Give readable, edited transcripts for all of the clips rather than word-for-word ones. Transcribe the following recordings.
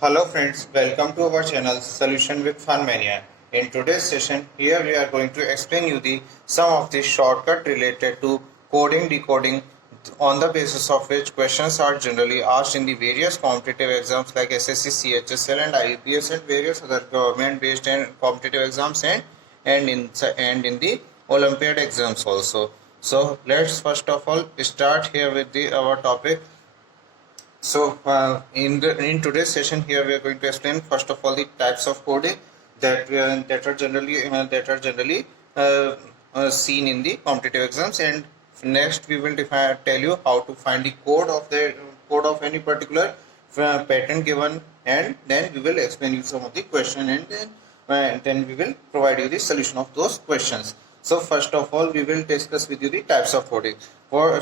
Hello friends, welcome to our channel Solution with Fun Mania. In today's session, here we are going to explain you some of the shortcut related to coding decoding on the basis of which questions are generally asked in the various competitive exams like SSC, CHSL and IUPS and various other government based and competitive exams and in the Olympiad exams also. So let's first of all start here with our topic. So in today's session here we are going to explain first of all the types of coding that are generally seen in the competitive exams, and next we will tell you how to find the code of any particular pattern given, and then we will explain you some of the question, and then we will provide you the solution of those questions. So first of all we will discuss with you the types of coding. For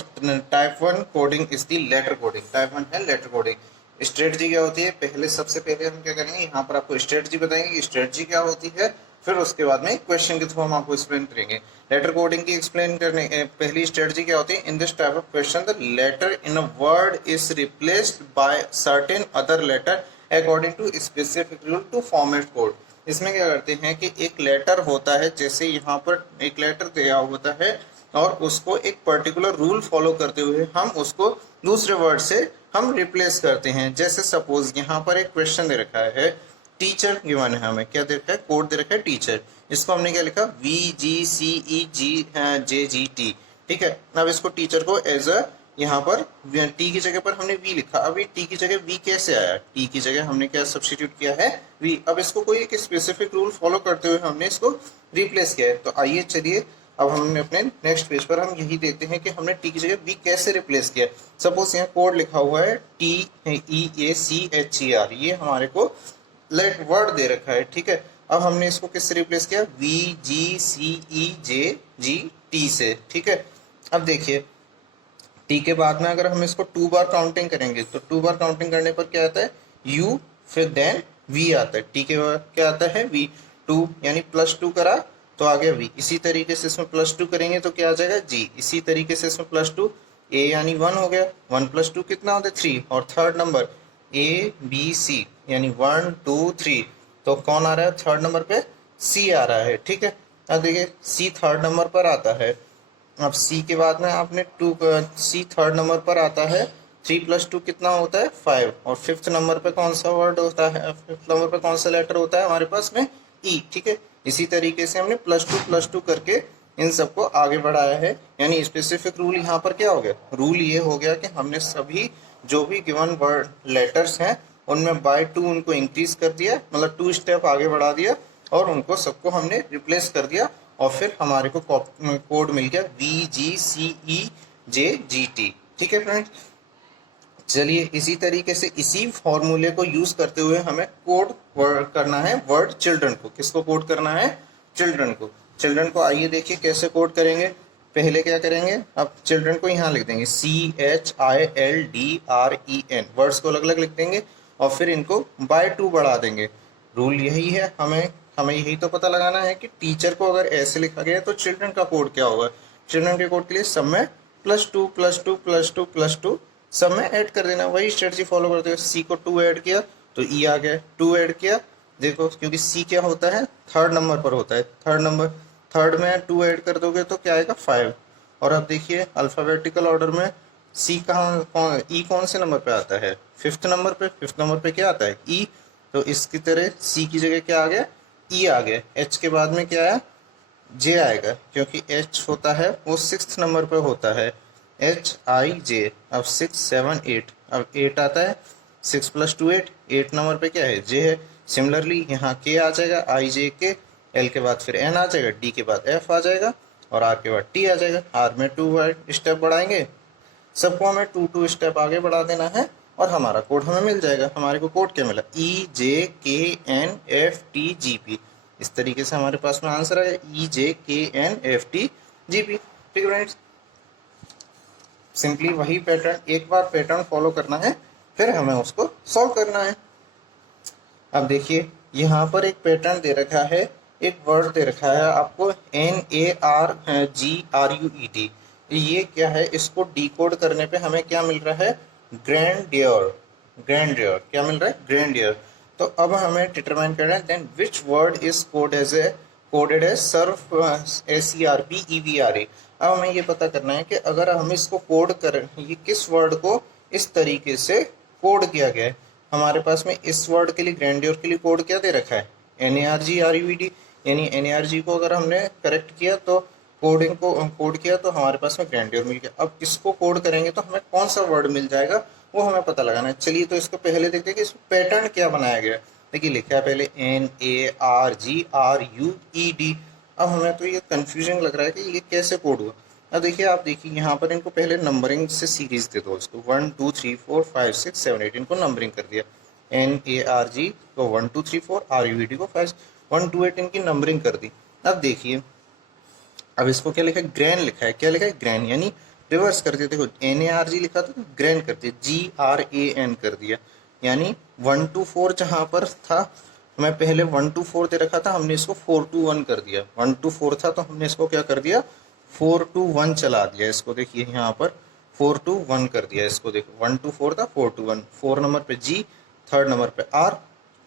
type 1 coding is the letter coding. Type 1 है letter coding. Strategy क्या होती है? सबसे पहले हम क्या करेंगे, यहाँ पर आपको स्ट्रेटजी बताएंगे कि स्ट्रेटजी क्या होती है, फिर उसके बाद में क्वेश्चन के थ्रू हम आपको एक्सप्लेन करेंगे. लेटर कोडिंग की एक्सप्लेन करने पहली स्ट्रेटजी क्या होती है? In this type of question the letter in a word is replaced by certain other letter according to specific rule to format code. इसमें क्या करते हैं कि एक लेटर होता है, जैसे यहाँ पर एक लेटर दिया होता है और उसको एक पर्टिकुलर रूल फॉलो करते हुए हम उसको दूसरे वर्ड से हम रिप्लेस करते हैं. जैसे सपोज यहाँ पर एक क्वेश्चन दे रखा है, टीचर गिवन है, हमें क्या दे रखा है? कोड दे रखा है टीचर. इसको हमने क्या लिखा? VGCEGJGT. ठीक है. अब इसको टीचर को एज अ यहाँ पर टी की जगह पर हमने वी लिखा. अभी टी की जगह वी कैसे आया? टी की जगह हमने क्या सब्स्टिट्यूट किया है? वी. अब इसको कोई एक स्पेसिफिक रूल फॉलो करते हुए हमने इसको रिप्लेस किया है. तो आइए चलिए अब हमने अपने नेक्स्ट पेज पर हम यही देखते हैं कि हमने टी की जगह वी कैसे रिप्लेस किया. सपोज यहाँ कोड लिखा हुआ है TEACHER, ये हमारे को लेट वर्ड दे रखा है. ठीक है. अब हमने इसको किससे रिप्लेस किया? VGCEJGT से. ठीक है. अब देखिए टी के बाद में अगर हम इसको 2 बार काउंटिंग करेंगे तो 2 बार काउंटिंग करने पर क्या आता है? U, फिर देन V आता है. टी के बाद क्या आता है? V. 2 यानी +2 करा तो आ गया V. इसी तरीके से इसमें +2 करेंगे तो क्या आ जाएगा? G. इसी तरीके से इसमें +2 A यानी 1 हो गया. 1 + 2 कितना होता है? 3. और थर्ड नंबर ABC यानी 1 2 3, तो कौन आ रहा है थर्ड नंबर पे? C आ रहा है. ठीक है. अब देखिए C थर्ड नंबर पर आता है. अब C के बाद में आपने C थर्ड नंबर पर आता है. 3 + 2 कितना होता है? 5. और फिफ्थ नंबर पे कौन सा वर्ड होता है? फिफ्थ नंबर पे कौन सा लेटर होता है हमारे पास में? E. ठीक है. इसी तरीके से हमने +2 करके इन सबको आगे बढ़ाया है. यानी स्पेसिफिक रूल यहाँ पर क्या हो गया? रूल ये हो गया कि हमने सभी जो भी गिवन वर्ड लेटर्स हैं उनमें बाय 2 उनको इंक्रीज कर दिया, मतलब 2 स्टेप आगे बढ़ा दिया और उनको सबको हमने रिप्लेस कर दिया और फिर हमारे को कोड मिल गया VGCEJGT. ठीक है फ्रेंड्स. चलिए इसी तरीके से इसी फॉर्मूले को यूज करते हुए हमें कोड करना है वर्ड चिल्ड्रन को. किसको कोड करना है? चिल्ड्रन को. चिल्ड्रन को आइए देखिए कैसे कोड करेंगे. पहले क्या करेंगे, अब चिल्ड्रन को यहाँ लिख देंगे CHILDREN. वर्ड्स को अलग अलग लिख देंगे और फिर इनको बाय 2 बढ़ा देंगे. रूल यही है. हमें यही तो पता लगाना है कि टीचर को अगर ऐसे लिखा गया तो चिल्ड्रन का कोड क्या होगा. चिल्ड्रन के कोड के लिए सब में +2 +2 +2 +2 सब में ऐड कर देना. वही स्ट्रेटजी फॉलो करते हुए C को 2 ऐड किया तो E आ गया. 2 ऐड किया, देखो क्योंकि C क्या होता है? थर्ड नंबर पर होता है. थर्ड में 2 ऐड कर दोगे तो क्या आएगा? 5. और अब देखिए अल्फाबेटिकल ऑर्डर में E कौन से नंबर पे आता है? फिफ्थ नंबर पे. फिफ्थ नंबर पे क्या आता है? E. तो इसकी तरह C की जगह क्या आ गया? E आ गया. H के बाद में क्या आया? J आएगा, क्योंकि H होता है वो 6th नंबर पे होता है. HIJ. अब 6 7 8, अब 8 आता है. 6 + 2 8. 8 नंबर पे क्या है? J है. सिमिलरली यहाँ K आ जाएगा, IJK. L के बाद फिर N आ जाएगा, D के बाद F आ जाएगा और R के बाद T आ जाएगा. R में 2 स्टेप बढ़ाएंगे, सबको हमें 2 स्टेप आगे बढ़ा देना है और हमारा कोड हमें मिल जाएगा. हमारे को कोड क्या मिला? EJKNFTGP. इस तरीके से हमारे पास में आंसर आएगा EJKNFTGP. ठीक है फ्रेंड्स. सिंपली वही पैटर्न, एक बार पैटर्न फॉलो करना है फिर हमें उसको सॉल्व करना है. अब देखिए यहाँ पर एक पैटर्न दे रखा है, एक वर्ड दे रखा है आपको NARGRUET. ये क्या है? इसको डिकोड करने पे हमें क्या मिल रहा है? ग्रैंडियर. ग्रैंडियर, क्या मिल रहा है? ग्रैंडियर। तो अब हमें डिटरमाइन करना है then which word is coded as surf SERPEVRE। अब हमें ये पता करना है कि अगर हम इसको कोड करें, ये किस वर्ड को इस तरीके से कोड किया गया है। हमारे पास में इस वर्ड के लिए, ग्रैंडियर के लिए कोड क्या दे रखा है? NARGRUED, यानी NARG को अगर हमने करेक्ट किया तो कोडिंग को कोड किया तो हमारे पास में ग्रैंडियर मिल गया। अब इसको कोड करेंगे तो हमें कौन सा वर्ड मिल जाएगा वो हमें पता लगाना है। चलिए तो इसको पहले देखते हैं कि इसको पैटर्न क्या बनाया गया है। देखिए लिखा है पहले NARGRUED। अब हमें तो ये कंफ्यूजन लग रहा है कि ये कैसे कोड हुआ। अब देखिए, आप देखिए यहाँ पर इनको पहले नंबरिंग से सीरीज दे दो, इसको 1 2 3 4 5 6 7 8 इनको नंबरिंग कर दिया। NARG को 1 2 3 4, RUED को 5 1 2 8 इनकी नंबरिंग कर दी। अब देखिए, अब इसको क्या लिखा है? ग्रैन लिखा है। क्या लिखा है? ग्रैन, यानी रिवर्स कर दिया। देखो NARG लिखा था तो ग्रैन कर दिया, GRAN कर दिया, यानी 1 to 4 जहाँ पर था, मैं पहले 1 to 4 दे रखा था, हमने इसको 4 to 1 कर दिया। 1 to 4 था तो हमने इसको क्या कर दिया? 4 to 1 चला दिया। इसको देखिए यहाँ पर 4 to 1 कर दिया। इसको देखो 1 to 4 था, 4 to 1, 4 नंबर पे G, थर्ड नंबर पे R,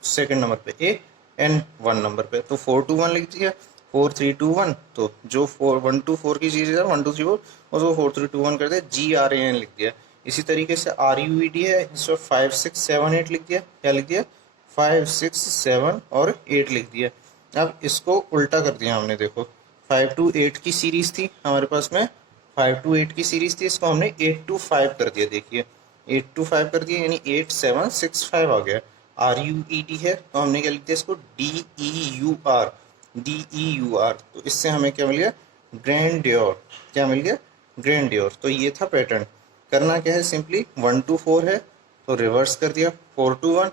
सेकंड नंबर पे A एंड 1 नंबर पे, तो 4 to 1 लिख दिया। 4 3 2 1, तो जो 1 to 4 की चीज़ है 1 2 3 4 उसको 4 3 2 1 कर दिया, GRAN लिख दिया। इसी तरीके से RUED है, इसको 5 6 7 8 लिख दिया। क्या लिख दिया? 5 6 7 और 8 लिख दिया। अब इसको उल्टा कर दिया हमने। देखो 5 to 8 की सीरीज थी हमारे पास में, 5 to 8 की सीरीज थी, इसको हमने 8 to 5 कर दिया। देखिए 8 to 5 कर दिया, यानी 8 7 6 5 आ गया। RUED है तो हमने क्या लिख दिया? इसको DEUR। तो इससे हमें क्या मिल गया? ग्रैंडियर। क्या मिल गया? ग्रैंडियर। तो ये था पैटर्न। करना क्या है? सिंपली 1 to 4 है तो रिवर्स कर दिया, 4 to 1।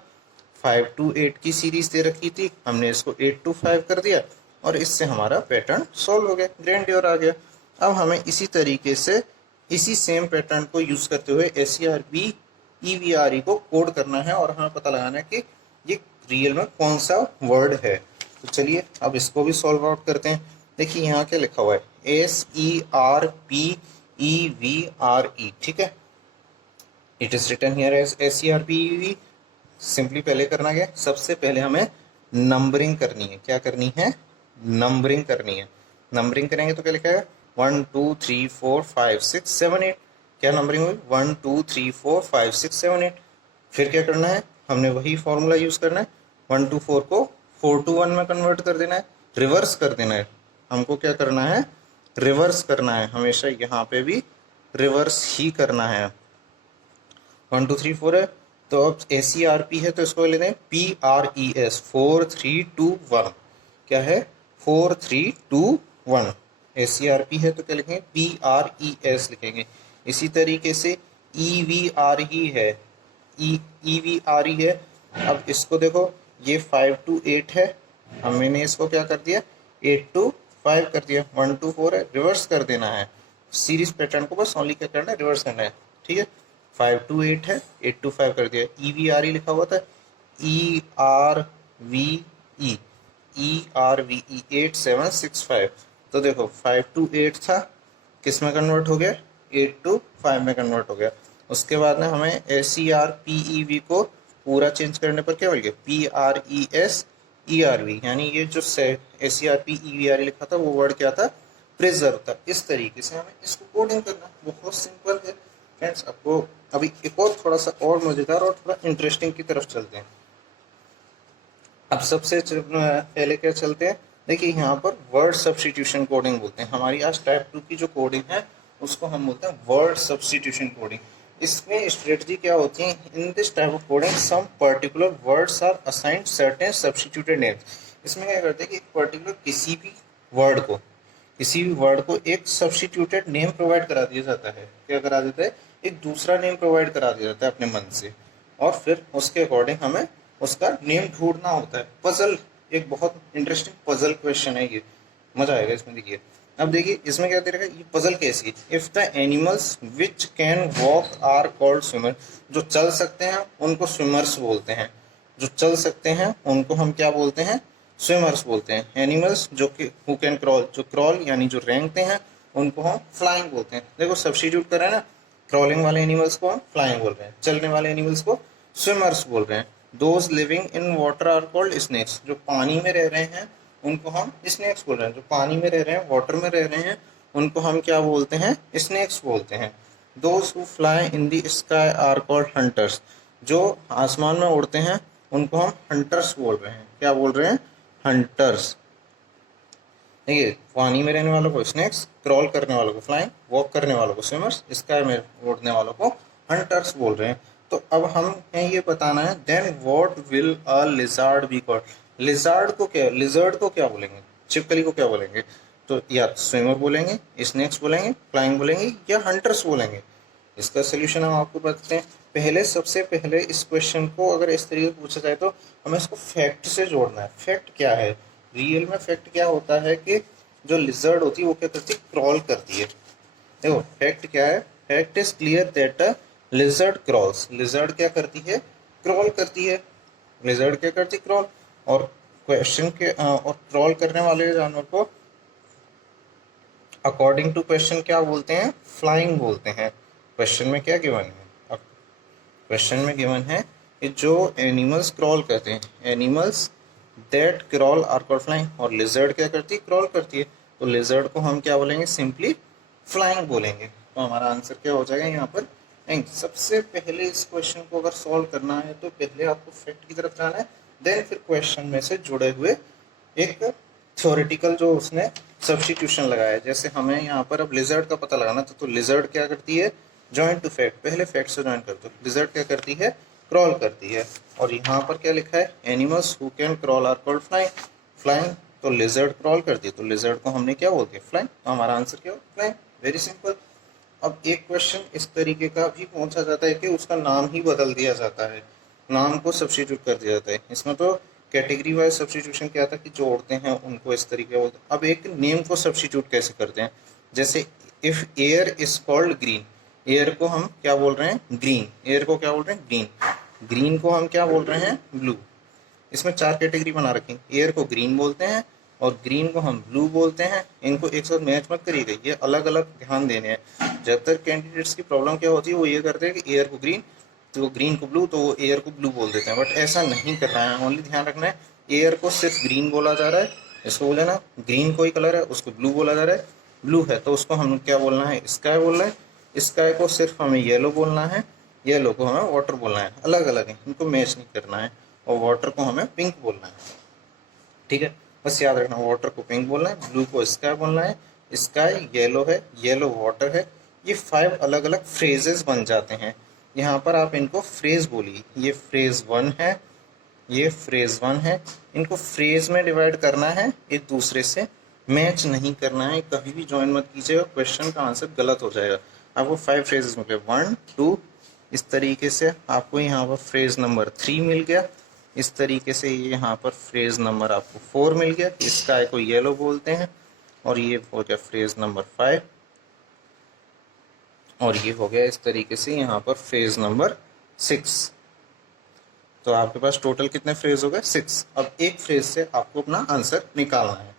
5 to 8 की सीरीज दे रखी थी, हमने इसको 8 to 5 कर दिया और इससे हमारा पैटर्न सॉल्व हो गया, ग्रैंडियर आ गया। अब हमें इसी तरीके से इसी सेम पैटर्न को यूज करते हुए SERPEVRE को कोड करना है और हमें पता लगाना है कि ये रियल में कौन सा वर्ड है। तो चलिए अब इसको भी सॉल्व आउट करते हैं। देखिए यहाँ क्या लिखा हुआ है? SERPEVRE, ठीक है। It is written here as SERPEVRE। Simply पहले करना क्या? सबसे पहले हमें नंबरिंग करनी है। क्या करनी है? नंबरिंग करनी है। नंबरिंग करेंगे तो क्या लिखा है? 1 2 3 4 5 6 7 8। क्या नंबरिंग हुई? 1 2 3 4 5 6 7 8। फिर क्या करना है? हमने वही फॉर्मूला यूज करना है। 1 to 4 को 4 to 1 में कन्वर्ट कर देना है, रिवर्स कर देना है। हमको क्या करना है? रिवर्स करना है। हमेशा यहाँ पे भी रिवर्स ही करना है। 1 2 3 4 है तो अब SERP है तो इसको ले दें PRES, 4 3 2 1। क्या है? 4 3 2 1। SERP है तो क्या लिखेंगे? PRES लिखेंगे। इसी तरीके से EVRE है, EVRE है। अब इसको देखो, ये 5 to 8 है, अब मैंने इसको क्या कर दिया? 8 to 5 कर दिया। 1 to 4 है, रिवर्स कर देना है। सीरीज पैटर्न को बस ओनली क्या करना है? रिवर्स करना है, ठीक है। 5 to 8 है, 8 to 5 कर दिया। EVRE लिखा हुआ था, ERVE 8 7 6 5। तो देखो 5 to 8 था, किस में कन्वर्ट हो गया? 8 to 5 में कन्वर्ट हो गया। उसके बाद में हमें SERPEV को पूरा चेंज करने पर क्या मिल गया? PRESERV, यानी ये जो SERPEVRE लिखा था वो वर्ड क्या था? प्रिजर्व था। इस तरीके से हमें इसको कोडिंग करना, बहुत सिंपल है फ्रेंड्स। आपको अभी एक और थोड़ा सा और मजेदार और थोड़ा इंटरेस्टिंग की तरफ चलते हैं। अब सबसे पहले क्या चलते हैं? देखिए यहाँ पर वर्ड सब्स्टिट्यूशन कोडिंग बोलते हैं। हमारी आज टाइप 2 की जो कोडिंग है उसको हम बोलते हैं वर्ड सब्स्टिट्यूशन कोडिंग। इसमें स्ट्रेटजी क्या होती है? In this type of coding some particular words are assigned certain substituted names. इसमें क्या करते हैं कि पर्टिकुलर किसी भी वर्ड को एक सब्स्टिट्यूटेड नेम प्रोवाइड करा दिया जाता है। क्या करा देता है? एक दूसरा नेम प्रोवाइड करा दिया जाता है अपने मन से, और फिर उसके अकॉर्डिंग हमें उसका नेम ढूंढना होता है। पजल, एक बहुत इंटरेस्टिंग पजल क्वेश्चन है ये, मजा आएगा इसमें। देखिए अब देखिए इसमें क्या दे रखा है? ये पजल कैसी है? If the animals which can walk are called swimmer. जो चल सकते हैं उनको स्विमर्स बोलते हैं। जो चल सकते हैं उनको हम क्या बोलते हैं? स्विमर्स बोलते हैं। एनिमल्स जो कि हु कैन क्रॉल, जो क्रॉल यानी जो रेंगते हैं उनको हम फ्लाइंग बोलते हैं। देखो सब्स्टिट्यूट कर रहे हैं ना, क्रॉलिंग वाले एनिमल्स को हम फ्लाइंग बोल रहे हैं, चलने वाले एनिमल्स को स्विमर्स बोल रहे हैं। Those living in water are called snakes, जो पानी में रह रहे हैं उनको हम स्नेक्स बोल रहे हैं। जो पानी में रह रहे हैं, वाटर में रह रहे हैं, उनको हम क्या बोलते हैं? स्नेक्स बोलते हैं। Those who fly in the sky are called hunters, जो आसमान में उड़ते हैं उनको हम हंटर्स बोल रहे हैं। क्या बोल रहे हैं? हंटर्स। देखिए, पानी में रहने वालों को स्नेक्स, क्रॉल करने वालों को फ्लाइंग, वॉक करने वालों को स्विमर्स, स्काई में उड़ने वालों को हंटर्स बोल रहे हैं। तो अब हमें ये बताना है, then what will a lizard be called. Lizard को क्या बोलेंगे? छिपकली को क्या बोलेंगे? तो या स्विमर बोलेंगे, स्नेक्स बोलेंगे, फ्लाइंग बोलेंगे, या हंटर्स बोलेंगे। इसका सोल्यूशन हम आपको बताते हैं। सबसे पहले इस क्वेश्चन को अगर इस तरीके से पूछा जाए तो हमें इसको फैक्ट से जोड़ना है। फैक्ट क्या है? रियल में फैक्ट क्या होता है कि जो लिजर्ड होती है वो क्या करती है? क्रॉल करती है। देखो, फैक्ट क्या है? Fact is clear that a lizard crawls. Lizard क्या करती है? क्रॉल करती है। लिजर्ड क्या करती है? क्रॉल। और क्वेश्चन के और क्रॉल करने वाले जानवर को अकॉर्डिंग टू क्वेश्चन क्या बोलते हैं? फ्लाइंग बोलते हैं। क्वेश्चन में क्या गिवन है? क्वेश्चन में गिवन है कि जो एनिमल्स क्रॉल करते हैं, animals that crawl are called flying, और लिजर्ड क्या करती है? क्रॉल करती है। तो लिजर्ड को हम क्या बोलेंगे? सिंपली फ्लाइंग बोलेंगे। तो हमारा आंसर क्या हो जाएगा यहाँ पर? नहीं, सबसे पहले इस क्वेश्चन को अगर सॉल्व करना है तो पहले आपको फैक्ट की तरफ जाना है, देन फिर क्वेश्चन में से जुड़े हुए एक थ्योरेटिकल जो उसने सब्स्टिट्यूशन लगाया है। जैसे हमें यहाँ पर अब लिजर्ड का पता लगाना था, तो लिजर्ड क्या करती है? जॉइन टू फैक्ट, पहले फैक्ट से जॉइन कर दो। लिजर्ड क्या करती है? क्रॉल करती है। और यहाँ पर क्या लिखा है? Animals who can crawl are called flying. Flying, तो लिजर्ड क्रॉल करती है, तो लिजर्ड को हमने क्या बोल दिया? फ्लाइंग। तो हमारा आंसर क्या हो? फ्लाइंग। Very simple. अब एक क्वेश्चन इस तरीके का भी पूछा जाता है कि उसका नाम ही बदल दिया जाता है, नाम को सब्स्टिट्यूट कर दिया जाता है। इसमें तो कैटेगरी वाइज सब्स्टिट्यूशन क्या था कि जो उड़ते हैं उनको इस तरीके बोलते हैं। अब एक नेम को सब्स्टिट्यूट कैसे करते हैं? जैसे if air is called green, air को हम क्या बोल रहे हैं? ग्रीन। एयर को क्या बोल रहे हैं? ग्रीन। ग्रीन को हम क्या बोल रहे हैं? ब्लू। इसमें 4 कैटेगरी बना रखी। एयर को ग्रीन बोलते हैं और ग्रीन को हम ब्लू बोलते हैं। इनको एक साथ मैच मत करिएगा, ये अलग अलग ध्यान देने हैं। ज़्यादातर कैंडिडेट्स की प्रॉब्लम क्या होती है, वो ये करते हैं कि एयर को ग्रीन, तो वो ग्रीन को ब्लू, तो वो एयर को ब्लू बोल देते हैं। बट ऐसा नहीं करना है, ओनली ध्यान रखना है एयर को सिर्फ ग्रीन बोला जा रहा है, इसको बोले ना ग्रीन कोई कलर है उसको ब्लू बोला जा रहा है। ब्लू है तो उसको हम क्या बोलना है? स्काई बोलना है। स्काई को सिर्फ हमें येलो बोलना है, येलो को हमें वाटर बोलना है। अलग अलग है, इनको मैच नहीं करना है। और वाटर को हमें पिंक बोलना है। ठीक है, बस याद रखना, वाटर को पिंक बोलना है, ब्लू को स्काई बोलना है। स्काई येलो है, येलो वाटर है। ये 5 अलग अलग फ्रेजेस बन जाते हैं। यहाँ पर आप इनको फ्रेज बोलिए। ये फ्रेज 1 है, ये फ्रेज 1 है। इनको फ्रेज में डिवाइड करना है, एक दूसरे से मैच नहीं करना है। कभी भी ज्वाइन मत कीजिएगा, क्वेश्चन का आंसर गलत हो जाएगा। आपको 5 फ्रेजेस मिल गए, 1 2, इस तरीके से आपको यहाँ पर फ्रेज नंबर 3 मिल गया। इस तरीके से ये यहाँ पर फ्रेज नंबर आपको 4 मिल गया, स्काई को येलो बोलते हैं। और ये हो गया फ्रेज नंबर 5, और ये हो गया इस तरीके से यहाँ पर फ्रेज नंबर 6। तो आपके पास टोटल कितने फ्रेज हो गए? 6। अब एक फ्रेज से आपको अपना आंसर निकालना है।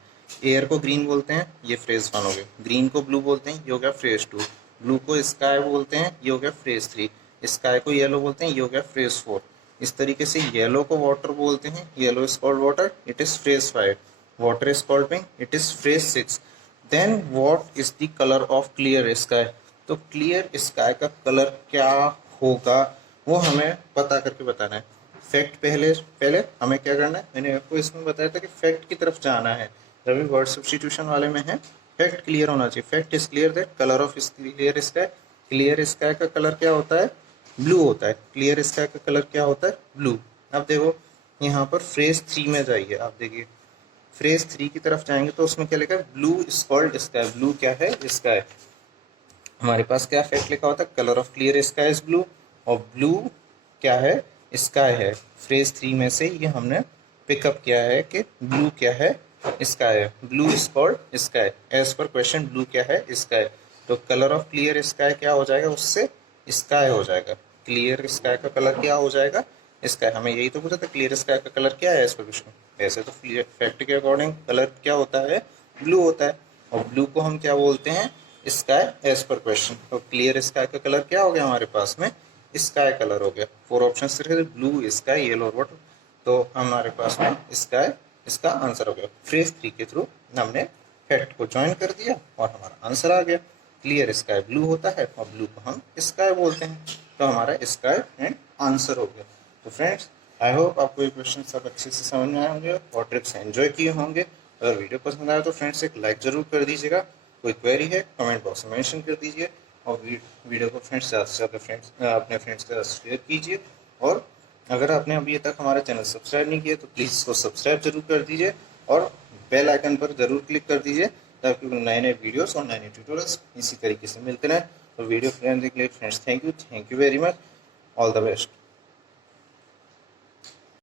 एयर को ग्रीन बोलते हैं, ये फ्रेज 1 हो गया। ग्रीन को ब्लू बोलते हैं, ये हो गया फ्रेज 2। ब्लू को स्काई बोलते हैं, ये हो गया फ्रेज 3। स्काई को येलो बोलते हैं, ये हो गया फ्रेज 4। इस तरीके से येलो को वाटर बोलते हैं, yellow is called water, it is phrase 5। Water is called pink, it is phrase 6। Then what is the colour of clear sky? तो क्लियर स्काई का कलर क्या होगा वो हमें पता करके बताना है। फैक्ट पहले हमें क्या करना है, मैंने आपको इसमें बताया था कि फैक्ट की तरफ जाना है। जब भी वर्ड सब्स्टिट्यूशन वाले में है, फैक्ट क्लियर होना चाहिए। Fact is clear that colour of clear sky, clear sky का कलर क्या होता है? ब्लू होता है। क्लियर स्काई का कलर क्या होता है? ब्लू। अब देखो यहाँ पर फ्रेज 3 में जाइए, आप देखिए फ्रेज 3 की तरफ जाएंगे तो उसमें क्या लिखा है? Blue is called sky. Blue क्या है? स्काई। हमारे पास क्या फैक्ट लिखा होता है? Colour of clear sky is blue, और ब्लू क्या है? स्काई है। फ्रेज 3 में से ये हमने पिकअप किया है कि ब्लू क्या है? स्काई है। Blue is called sky. As per question blue क्या है? स्काई। तो कलर ऑफ क्लियर स्काई क्या हो जाएगा? उससे स्काई हो जाएगा। क्लियर स्काई का कलर क्या हो जाएगा? स्काई। हमें यही तो पूछा था क्लियर स्काई का कलर क्या है एज पर क्वेश्चन। ऐसे तो फैक्ट के अकॉर्डिंग कलर क्या होता है? ब्लू होता है। और ब्लू को हम क्या बोलते हैं? Sky as per question. तो क्लियर स्काई का कलर क्या हो गया हमारे पास में? स्काई कलर हो गया। 4 ऑप्शन थे, ब्लू, स्काई, येलो, वाटर। तो हमारे पास में स्काई इसका आंसर हो गया। फ्रेज 3 के थ्रू हमने फैक्ट को ज्वाइन कर दिया और हमारा आंसर आ गया। क्लियर स्काई ब्लू होता है और ब्लू को हम स्काई बोलते हैं, तो हमारा स्काई एंड आंसर हो गया। तो फ्रेंड्स, आई होप आपको ये क्वेश्चन सब अच्छे से समझ में आए होंगे और ट्रिक्स एंजॉय किए होंगे। अगर वीडियो पसंद आया तो फ्रेंड्स एक लाइक जरूर कर दीजिएगा। कोई क्वेरी है कमेंट बॉक्स में मेंशन कर दीजिए और वीडियो को फ्रेंड्स ज़्यादा से ज़्यादा अपने फ्रेंड्स के साथ शेयर कीजिए। और अगर आपने अभी तक हमारा चैनल सब्सक्राइब नहीं किया तो प्लीज़ इसको सब्सक्राइब जरूर कर दीजिए और बेल आइकन पर जरूर क्लिक कर दीजिए, ताकि नए नए वीडियोस और नए नए ट्यूटोरियल्स इसी तरीके से मिलते रहें। और वीडियो देखने के लिए friends thank you very much. All the best.